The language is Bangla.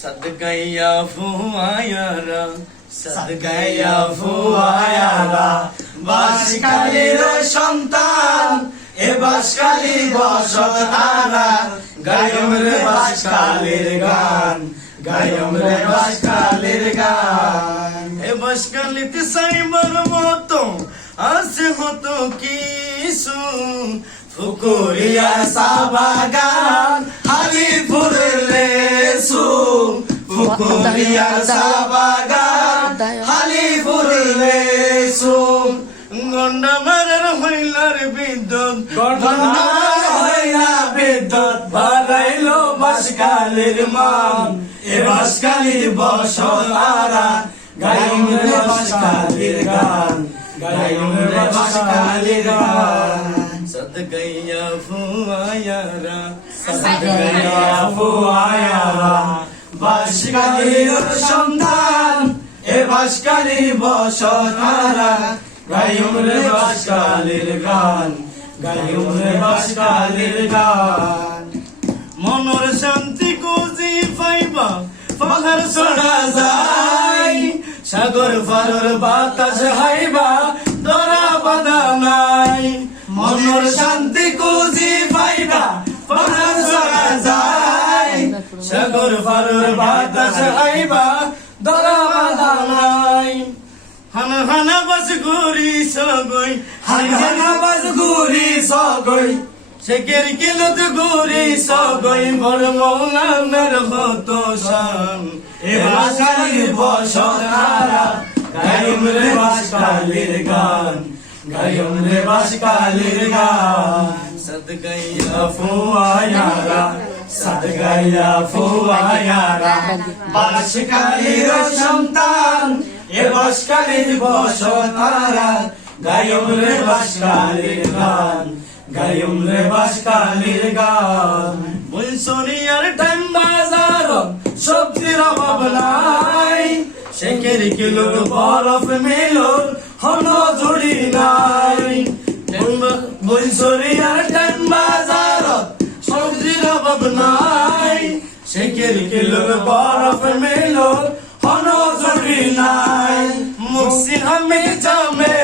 সদগাইয়া ফুয়ায়ারা সদগাইয়া ফুয়ায়ারা বাসকালীর সন্তান এ বাসকালী বসত আরা গায়ম রে বাসকালীর গান গায়ম রে বাসকালীর গান এ বাসকালীতে সাইবার মতো আছে হতো কিছু ফুকুরিয়া সাবাগান হালিপুরের লেসু ফুকুরিয়া সাবাগান হালিপুরের লেসু গন্ডামারের হইলার বিদ্যুৎ গন্ডামার হইলা বিদ্যুৎ বাড়াইলো বাসকালীর মান এ বাসকালীর বসতারা গায়ম রে বাসকালীর গান গায়ম রে বাসকালীর গান সদগাইয়া ফুয়ায়ারা সদগাইয়া ফুয়ায়ারা বাসকালীর সন্তান এ বাসকালী বসতারা গায়ম রে বাসকালীর গান গায়ম রে বাসকালীর গান মনের শান্তি খুঁজি পাইবা পাহাড় ছড়া যায় সাগর পারর বাতাস হাইবা ধরা বাঁধা নাই মনের শান্তি খুঁজি পাইবা পাহাড় ছড়া যায় সাগর পারর বাতাস হাইবা ধরা বাঁধা নাই হানা হানা বাস ঘুরি সগই হানা হানা বাস ঘুরি সগই শেখের কিলত ঘুরি সগই বড় মৌলানার হতো শান এ বাসকালীর বসতারা গায়ম রে বাসকালীর গান গায়ম রে বাসকালীর গান সদগাইয়া ফুয়ায়ারা সদগাইয়া ফুয়ায়ারা বাসকালীর সন্তান এ বাসকালীর বসতারা গায়ম রে বাসকালীর গান গায়ম রে বাসকালীর গান বৈশরিয়ার টাইম বাজার সবজির অভাব নাই শেখের কিলো বরফ মেলো হন জুড়ি নাই বৈশরিয়ার টাইম বাজার সবজির অভাব নাই শেখের কিলো বরফ মেলো হন জুড়ি নাই মুসি আমি জামে